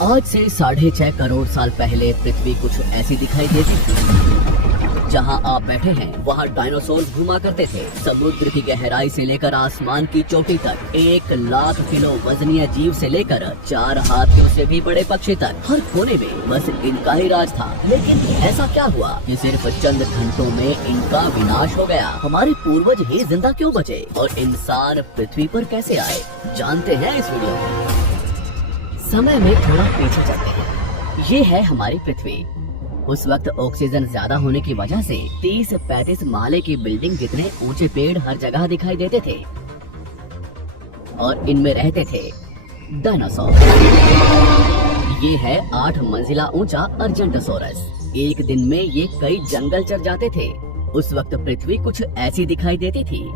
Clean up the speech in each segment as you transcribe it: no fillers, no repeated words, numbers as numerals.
आज से 6.5 करोड़ साल पहले पृथ्वी कुछ ऐसी दिखाई देती थी। जहां आप बैठे हैं वहां डायनासोर घुमा करते थे। समुद्र की गहराई से लेकर आसमान की चोटी तक 1 लाख किलो वजनीय जीव से लेकर 4 हाथियों से भी बड़े पक्षी तक हर कोने में बस इनका ही राज था। लेकिन ऐसा क्या हुआ कि सिर्फ चंद घंटों में इनका विनाश हो गया? हमारे पूर्वज ही जिंदा क्यों बचे और इंसान पृथ्वी पर कैसे आए, जानते हैं इस वीडियो में। समय में थोड़ा पीछे चलते हैं। ये है हमारी पृथ्वी। उस वक्त ऑक्सीजन ज्यादा होने की वजह से 30-35 माले की बिल्डिंग जितने ऊंचे पेड़ हर जगह दिखाई देते थे और इनमें रहते थे डायनासोर। ये है 8 मंजिला ऊंचा अर्जेंटोसोरस। एक दिन में ये कई जंगल चर जाते थे। उस वक्त पृथ्वी कुछ ऐसी दिखाई देती थी।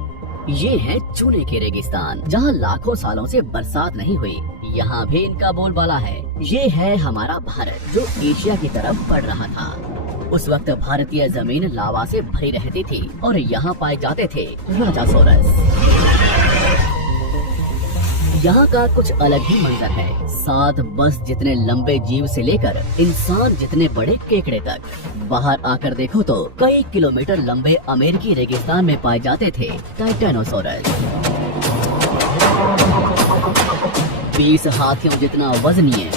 ये है चूने के रेगिस्तान, जहाँ लाखों सालों से बरसात नहीं हुई। यहाँ भी इनका बोलबाला है। ये है हमारा भारत, जो एशिया की तरफ बढ़ रहा था। उस वक्त भारतीय जमीन लावा से भरी रहती थी और यहाँ पाए जाते थे राजासोरस। यहाँ का कुछ अलग ही मंजर है। 7 बस जितने लंबे जीव से लेकर इंसान जितने बड़े केकड़े तक। बाहर आकर देखो तो कई किलोमीटर लंबे अमेरिकी रेगिस्तान में पाए जाते थे टाइटेनोसोरस। 20 हाथियों जितना वजनीय,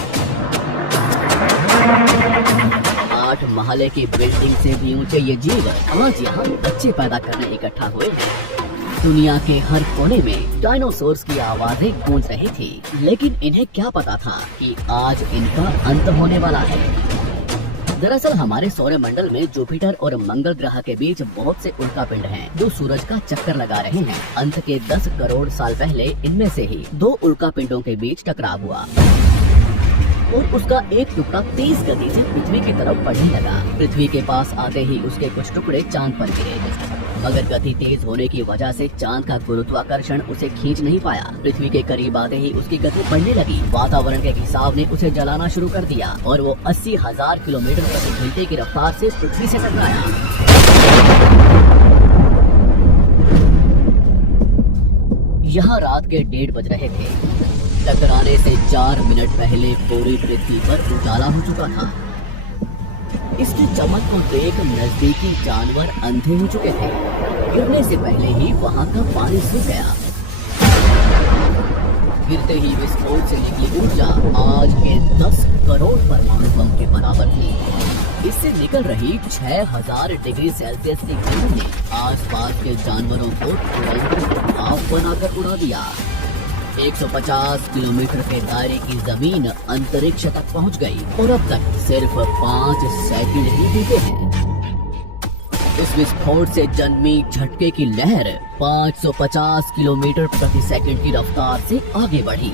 8 महले की बिल्डिंग से भी ऊंचे ये जीव आज यहाँ बच्चे पैदा करने इकट्ठा हुए हैं। दुनिया के हर कोने में डायनासोर्स की आवाजें गूंज रही थी, लेकिन इन्हें क्या पता था कि आज इनका अंत होने वाला है। दरअसल हमारे सौरमंडल में जुपिटर और मंगल ग्रह के बीच बहुत से उल्कापिंड हैं, जो सूरज का चक्कर लगा रहे हैं। अंत के 10 करोड़ साल पहले इनमें से ही 2 उल्कापिंडों के बीच टकराव हुआ और उसका एक टुकड़ा तेज गति से पृथ्वी की तरफ बढ़ने लगा। पृथ्वी के पास आते ही उसके कुछ टुकड़े चांद पर गिरे, मगर गति तेज होने की वजह से चांद का गुरुत्वाकर्षण उसे खींच नहीं पाया। पृथ्वी के करीब आते ही उसकी गति बढ़ने लगी। वातावरण के खिंचाव ने उसे जलाना शुरू कर दिया और वो 80,000 किलोमीटर प्रति घंटे की रफ्तार से पृथ्वी से टकराया। यहाँ रात के 1:30 बज रहे थे। टकराने से 4 मिनट पहले पूरी पृथ्वी पर उजाला हो चुका था। इसकी चमक को देख नजदीकी जानवर अंधे हो चुके थे। गिरने से पहले ही वहाँ का पानी सूख गया। गिरते ही विस्फोट से निकली ऊर्जा आज के 10 करोड़ परमाणु बम के बराबर थी। इससे निकल रही 6000 डिग्री सेल्सियस की गर्मी ने आसपास के जानवरों को तुरंत भाप बनाकर उड़ा दिया। 150 किलोमीटर के दायरे की जमीन अंतरिक्ष तक पहुंच गई और अब तक सिर्फ 5 सेकंड ही बीते हैं। इस विस्फोट से जन्मी झटके की लहर 550 किलोमीटर प्रति सेकंड की रफ्तार से आगे बढ़ी।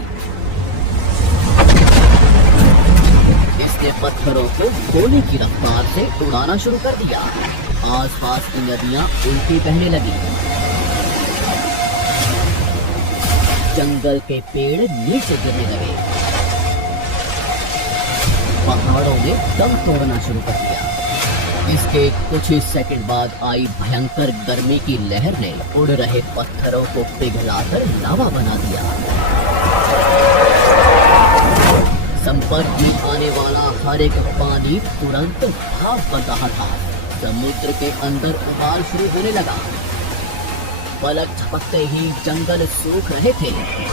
इसने पत्थरों को गोले की रफ्तार से उड़ाना शुरू कर दिया। आसपास की नदियां उल्टी बहने लगी। जंगल के पेड़ नीचे गिरने लगे। पहाड़ों ने दम तोड़ना शुरू कर दिया। इसके कुछ ही सेकंड बाद आई भयंकर गर्मी की लहर ने उड़ रहे पत्थरों को पिघलाकर लावा बना दिया। संपर्क में आने वाला हर एक पानी तुरंत भाप बन रहा था। समुद्र के अंदर उबाल शुरू होने लगा। पलक झपकते ही जंगल सूख रहे थे।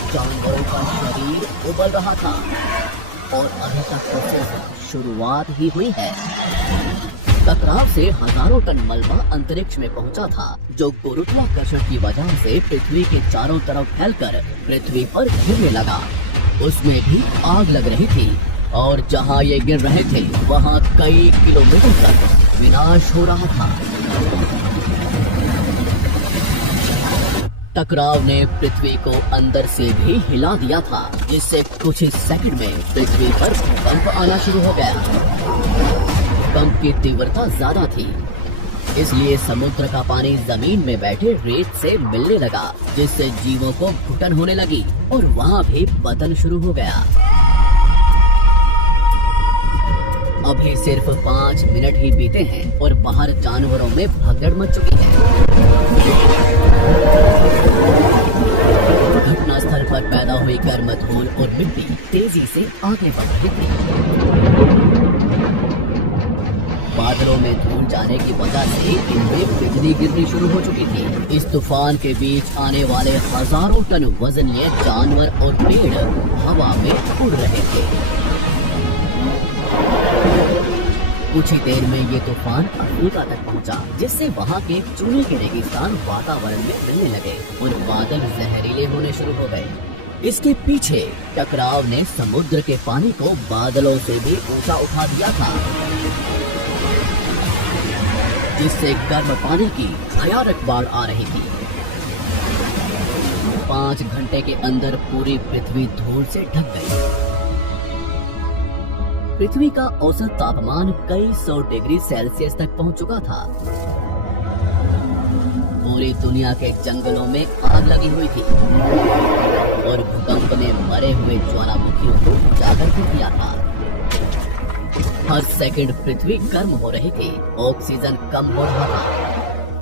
जानवरों का शरीर उबल रहा था और अभी तक तो सिर्फ शुरुआत ही हुई है। टकराव से हजारों टन मलबा अंतरिक्ष में पहुंचा था, जो गुरुत्वाकर्षण की वजह से पृथ्वी के चारों तरफ फैलकर पृथ्वी पर गिरने लगा। उसमें भी आग लग रही थी और जहां ये गिर रहे थे वहां कई किलोमीटर तक विनाश हो रहा था। टकराव ने पृथ्वी को अंदर से भी हिला दिया था, जिससे कुछ ही सेकंड में पृथ्वी पर भूकंप आना शुरू हो गया। भूकंप की तीव्रता ज्यादा थी, इसलिए समुद्र का पानी जमीन में बैठे रेत से मिलने लगा, जिससे जीवों को घुटन होने लगी और वहाँ भी पतन शुरू हो गया। अभी सिर्फ 5 मिनट ही बीते हैं और बाहर जानवरों में भगदड़ मच चुकी है। घटनास्थल पर पैदा हुई गर्म धूल और मिट्टी तेजी से आगे बढ़ रही थी। बादलों में धूल जाने की वजह से इनमें बिजली गिरनी शुरू हो चुकी थी। इस तूफान के बीच आने वाले हजारों टन वजनीय जानवर और पेड़ हवा में उड़ रहे थे। कुछ ही देर में ये तूफान अफ्रीका तक पहुंचा, जिससे वहां के चूने के रेगिस्तान वातावरण में मिलने लगे और बादल जहरीले होने शुरू हो गए। इसके पीछे टकराव ने समुद्र के पानी को बादलों से भी ऊंचा उठा दिया था, जिससे गर्म पानी की भयानक बाढ़ आ रही थी। 5 घंटे के अंदर पूरी पृथ्वी धूल से ढक गई। पृथ्वी का औसत तापमान कई 100 डिग्री सेल्सियस तक पहुंच चुका था। पूरी दुनिया के जंगलों में आग लगी हुई थी और भूकंप ने मरे हुए ज्वालामुखियों को उजागर कर दिया था। हर सेकंड पृथ्वी गर्म हो रही थी, ऑक्सीजन कम हो रहा था,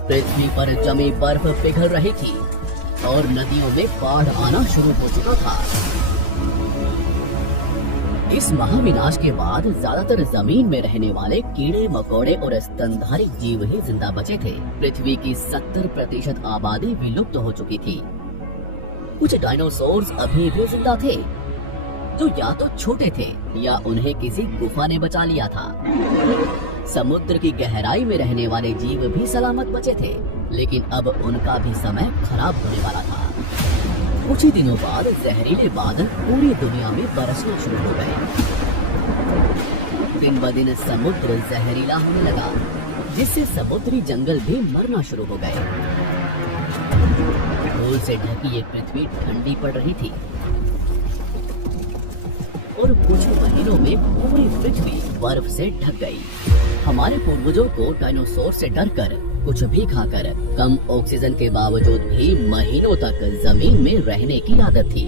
पृथ्वी पर जमी बर्फ पिघल रही थी और नदियों में बाढ़ आना शुरू हो चुका था। इस महाविनाश के बाद ज्यादातर जमीन में रहने वाले कीड़े मकोड़े और स्तनधारी जीव ही जिंदा बचे थे। पृथ्वी की 70% आबादी विलुप्त हो चुकी थी। कुछ डायनासोर्स अभी भी जिंदा थे, जो या तो छोटे थे या उन्हें किसी गुफा ने बचा लिया था। समुद्र की गहराई में रहने वाले जीव भी सलामत बचे थे, लेकिन अब उनका भी समय खराब होने वाला था। कुछ ही दिनों बाद जहरीले बादल पूरी दुनिया में बरसना शुरू हो गए। दिन ब दिन समुद्र जहरीला होने लगा, जिससे समुद्री जंगल भी मरना शुरू हो गए। धूल से ढकी ये पृथ्वी ठंडी पड़ रही थी और कुछ महीनों में पूरी पृथ्वी बर्फ से ढक गई। हमारे पूर्वजों को डायनासोर से डरकर कुछ भी खाकर कम ऑक्सीजन के बावजूद भी महीनों तक जमीन में रहने की आदत थी।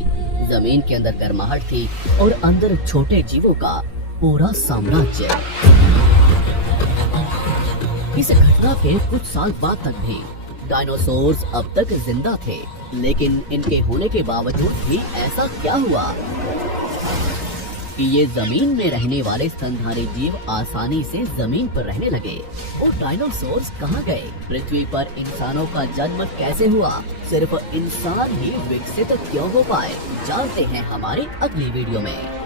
जमीन के अंदर गर्माहट थी और अंदर छोटे जीवों का पूरा साम्राज्य। इस घटना के कुछ साल बाद तक भी डायनासोर्स अब तक जिंदा थे, लेकिन इनके होने के बावजूद भी ऐसा क्या हुआ कि ये जमीन में रहने वाले स्तनधारी जीव आसानी से जमीन पर रहने लगे। वो डायनासोर्स कहाँ गए? पृथ्वी पर इंसानों का जन्म कैसे हुआ? सिर्फ इंसान ही विकसित क्यों हो पाए? जानते हैं हमारी अगली वीडियो में।